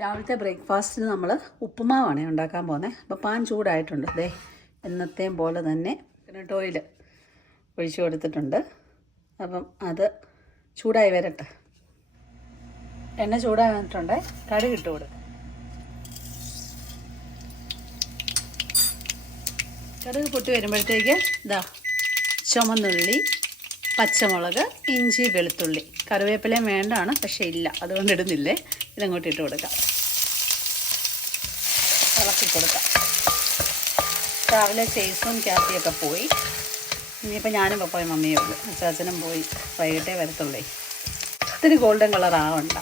രാവിലത്തെ ബ്രേക്ക്ഫാസ്റ്റിന് നമ്മൾ ഉപ്പുമാവാണ് ഉണ്ടാക്കാൻ പോകുന്നത്. അപ്പോൾ പാൻ ചൂടായിട്ടുണ്ട്. ദേ എന്നത്തെയും പോലെ തന്നെ കോക്കനട്ട് ഓയിൽ ഒഴിച്ചു കൊടുത്തിട്ടുണ്ട്. അപ്പം അത് ചൂടായി വരട്ടെ. എണ്ണ ചൂടായി വന്നിട്ടുണ്ട്. കടുക് ഇട്ട് കൊടുക്കും. കടുക് പൊട്ടി വരുമ്പോഴത്തേക്ക് ഇതാ ചുമന്നുള്ളി, പച്ചമുളക്, ഇഞ്ചി, വെളുത്തുള്ളി, കറിവേപ്പിലയും വേണ്ടാണ്, പക്ഷേ ഇല്ല, അതുകൊണ്ട് ഇടുന്നില്ലേ. ഇതങ്ങോട്ട് ഇട്ട് കൊടുക്കാം, ഇളക്കി കൊടുക്കാം. രാവിലെ ചേസും ക്യാത്തിയൊക്കെ പോയി. ഇനിയിപ്പോൾ ഞാനും പപ്പായും മമ്മിയേ ഉള്ളൂ. അച്ചാച്ചനും പോയി, വൈകിട്ടേ വരത്തുള്ളേ. ഇത്തിരി ഗോൾഡൻ കളർ ആവണ്ട.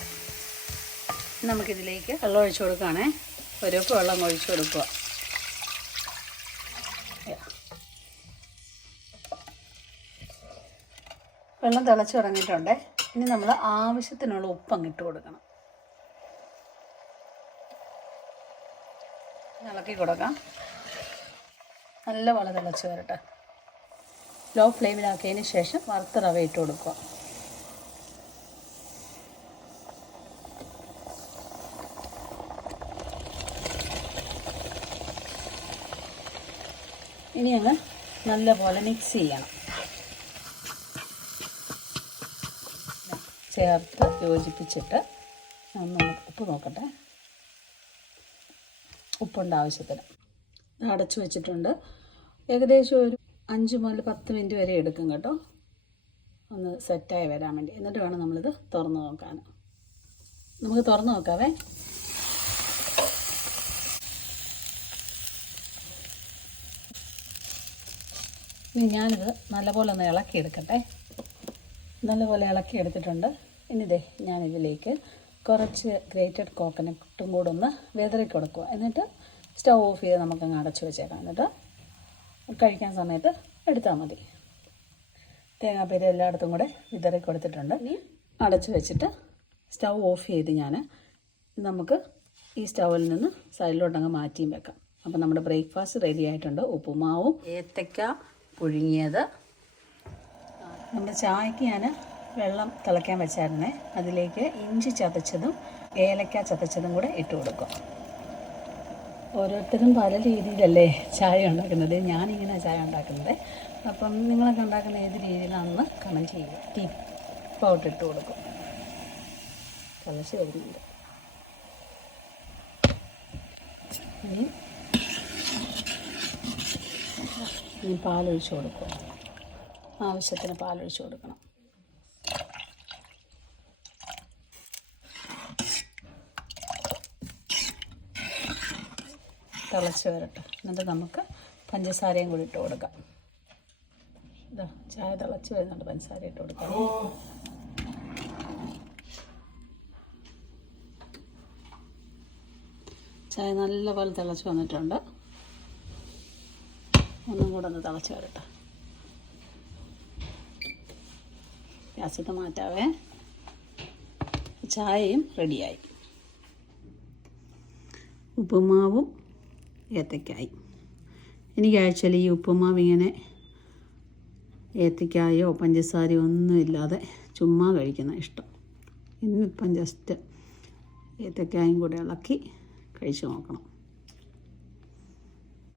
നമുക്കിതിലേക്ക് വെള്ളം ഒഴിച്ചു കൊടുക്കുകയാണേ. ഒരു കപ്പ് വെള്ളം ഒഴിച്ചു കൊടുക്കുക. വെള്ളം തിളച്ച് തുടങ്ങിയിട്ടുണ്ട്. ഇനി നമ്മൾ ആവശ്യത്തിനുള്ള ഉപ്പ് അങ്ങിട്ട് കൊടുക്കണം. ഇളക്കി കൊടുക്കാം. നല്ലപോലെ തിളച്ച് വരട്ടെ. ലോ ഫ്ലെയിമിലാക്കിയതിന് ശേഷം വറുത്ത റവ ഇട്ട് കൊടുക്കുക. ഇനി അങ്ങ് നല്ലപോലെ മിക്സ് ചെയ്യണം. ചേർത്ത് യോജിപ്പിച്ചിട്ട് ഒന്ന് ഉപ്പ് നോക്കട്ടെ. ഉപ്പുണ്ട് ആവശ്യത്തിന്. അടച്ചു വെച്ചിട്ടുണ്ട്. ഏകദേശം ഒരു 5 മുതൽ 10 മിനിറ്റ് വരെ എടുക്കും കേട്ടോ, ഒന്ന് സെറ്റായി വരാൻ വേണ്ടി. എന്നിട്ട് വേണം നമ്മളിത് തുറന്ന് നോക്കാൻ. നമുക്ക് തുറന്ന് നോക്കാവേ. ഇനി ഞാനിത് നല്ലപോലെ ഒന്ന് ഇളക്കിയെടുക്കട്ടെ. നല്ലപോലെ ഇളക്കിയെടുത്തിട്ടുണ്ട്. ഇനിതേ ഞാനിതിലേക്ക് കുറച്ച് ഗ്രേറ്റഡ് കോക്കനട്ടും കൂടെ ഒന്ന് വിതറി കൊടുക്കുക. എന്നിട്ട് സ്റ്റൗ ഓഫ് ചെയ്ത് നമുക്കങ്ങ് അടച്ചു വെച്ചേക്കാം. എന്നിട്ട് കഴിക്കാൻ സമയത്ത് എടുത്താൽ മതി. തേങ്ങാപ്പീര എല്ലായിടത്തും കൂടെ വിതറി കൊടുത്തിട്ടുണ്ട്. ഇനി അടച്ചു വെച്ചിട്ട് സ്റ്റൗ ഓഫ് ചെയ്ത് നമുക്ക് ഈ സ്റ്റൗവിൽ നിന്ന് സൈഡിലോട്ടങ്ങ് മാറ്റിയും വെക്കാം. അപ്പം നമ്മുടെ ബ്രേക്ക്ഫാസ്റ്റ് റെഡി ആയിട്ടുണ്ട്. ഉപ്പുമാവും ഏത്തയ്ക്ക പുഴുങ്ങിയത്. നമ്മുടെ ചായക്ക് ഞാൻ വെള്ളം തിളയ്ക്കാൻ വെച്ചായിരുന്നേ. അതിലേക്ക് ഇഞ്ചി ചതച്ചതും ഏലക്ക ചതച്ചതും കൂടെ ഇട്ട് കൊടുക്കും. ഓരോരുത്തരും പല രീതിയിലല്ലേ ചായ ഉണ്ടാക്കുന്നത്. ഞാനിങ്ങനെ ചായ ഉണ്ടാക്കുന്നത്. അപ്പം നിങ്ങളൊക്കെ ഉണ്ടാക്കുന്ന ഏത് രീതിയിലാണെന്ന് കമൻറ്റ് ചെയ്യുക. ടീ പൗഡർ ഇട്ട് കൊടുക്കും. തിളച്ച് വരുന്നുണ്ട്. ഇനി പാലൊഴിച്ച് കൊടുക്കും. ആവശ്യത്തിന് പാലൊഴിച്ച് കൊടുക്കണം. തിളച്ച് വരട്ടെ. എന്നിട്ട് നമുക്ക് പഞ്ചസാരയും കൂടി ഇട്ട് കൊടുക്കാം. ഇതാ ചായ തിളച്ച് വരുന്നുണ്ട്. പഞ്ചസാര ഇട്ട് കൊടുക്കാം. ചായ നല്ലപോലെ തിളച്ച് വന്നിട്ടുണ്ട്. ഒന്നും കൂടെ ഒന്ന് തിളച്ച് വരട്ടെ. ഗ്യാസിട്ട് മാറ്റാവേ. ചായയും റെഡിയായി. ഉപ്പുമാവും ഏത്തയ്ക്കായി. എനിക്ക് ആക്ച്വലി ഈ ഉപ്പുമാവ് ഇങ്ങനെ ഏത്തയ്ക്കായോ പഞ്ചസാരയോ ഒന്നും ഇല്ലാതെ ചുമ്മാ കഴിക്കുന്ന ഇഷ്ടം. ഇന്നിപ്പം ജസ്റ്റ് ഏത്തയ്ക്കായും കൂടെ ഇളക്കി കഴിച്ച് നോക്കണം.